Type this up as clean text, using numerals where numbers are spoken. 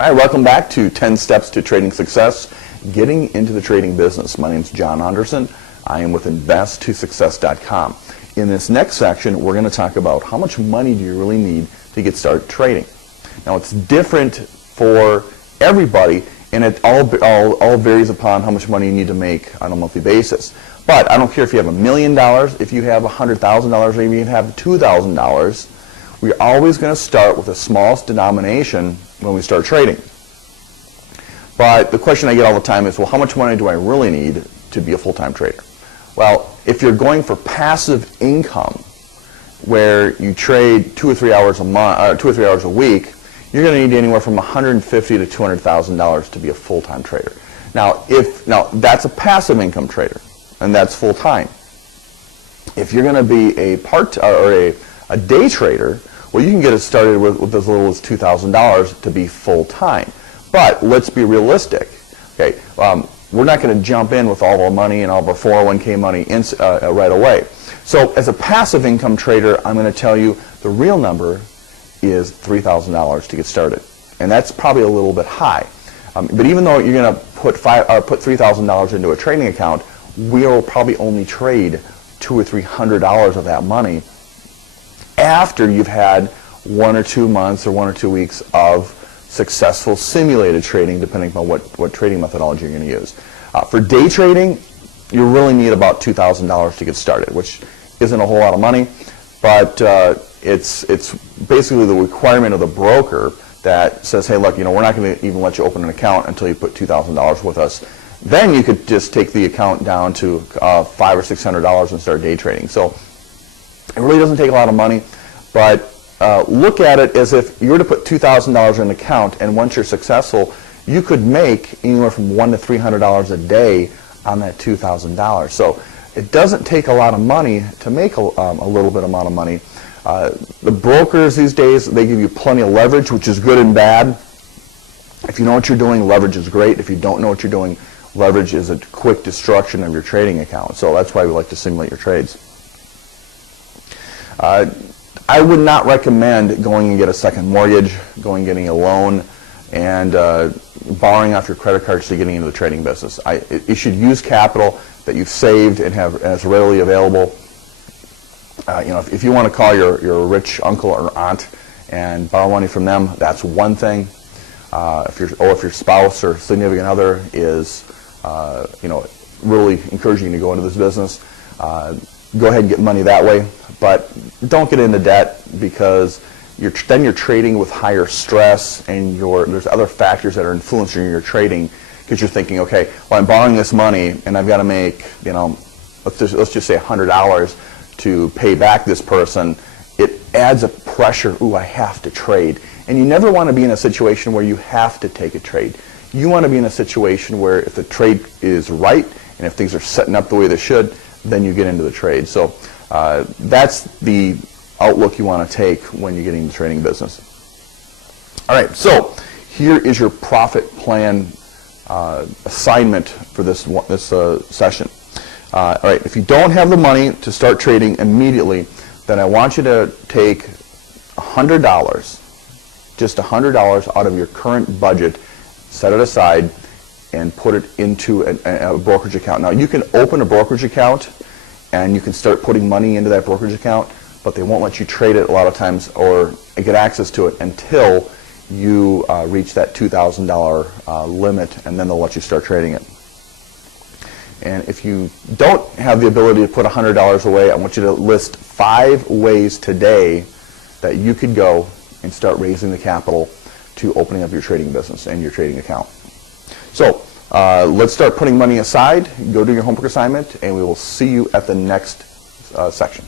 All right, welcome back to 10 Steps to Trading Success, getting into the trading business. My name is John Anderson. I am with invest2success.com. In this next section, we're going to talk about how much money do you really need to get started trading. Now, it's different for everybody, and it all varies upon how much money you need to make on a monthly basis. But I don't care if you have $1 million, if you have $100,000, or even you have $2,000, we're always going to start with the smallest denomination when we start trading. But the question I get all the time is, well, how much money do I really need to be a full-time trader? Well, if you're going for passive income, where you trade 2 or 3 hours a month, 2 or 3 hours a week, you're going to need anywhere from $150,000 to $200,000 to be a full-time trader. Now, that's a passive income trader, and that's full-time. If you're going to be a day trader, well, you can get it started with as little as $2,000 to be full-time. But let's be realistic. Okay, we're not going to jump in with all of our money and all of our 401k money right away. So as a passive income trader, I'm going to tell you the real number is $3,000 to get started. And that's probably a little bit high. But even though you're going to put $3,000 into a trading account, we'll probably only trade $200 or $300 of that money after you've had 1 or 2 months or 1 or 2 weeks of successful simulated trading, depending on what trading methodology you're going to use. For day trading, you really need about $2,000 to get started, which isn't a whole lot of money, but it's basically the requirement of the broker that says, hey, look, we're not going to even let you open an account until you put $2,000 with us. Then you could just take the account down to $500 or $600 and start day trading. So it really doesn't take a lot of money, but look at it as if you were to put $2,000 in an account, and once you're successful, you could make anywhere from $100 to $300 a day on that $2,000. So it doesn't take a lot of money to make a little bit amount of money. The brokers these days, they give you plenty of leverage, which is good and bad. If you know what you're doing, leverage is great. If you don't know what you're doing, leverage is a quick destruction of your trading account. So that's why we like to simulate your trades. I would not recommend going and get a second mortgage, going and getting a loan, and borrowing off your credit cards to getting into the trading business. You should use capital that you've saved and have as readily available. If you want to call your rich uncle or aunt and borrow money from them, that's one thing. If your spouse or significant other is really encouraging you to go into this business, go ahead and get money that way. But don't get into debt, because then you're trading with higher stress, and there's other factors that are influencing your trading, because you're thinking, okay, well, I'm borrowing this money and I've got to make, let's just say $100 to pay back this person. It adds a pressure, ooh, I have to trade. And you never want to be in a situation where you have to take a trade. You want to be in a situation where if the trade is right and if things are setting up the way they should, then you get into the trade. So that's the outlook you want to take when you're getting into the trading business. All right, so here is your profit plan assignment for this session. All right, if you don't have the money to start trading immediately, then I want you to take $100, just $100 out of your current budget, set it aside, and put it into a brokerage account. Now, you can open a brokerage account and you can start putting money into that brokerage account, but they won't let you trade it a lot of times or get access to it until you reach that $2,000 limit, and then they'll let you start trading it. And if you don't have the ability to put $100 away, I want you to list 5 ways today that you could go and start raising the capital to opening up your trading business and your trading account. So let's start putting money aside. Go do your homework assignment, and we will see you at the next section.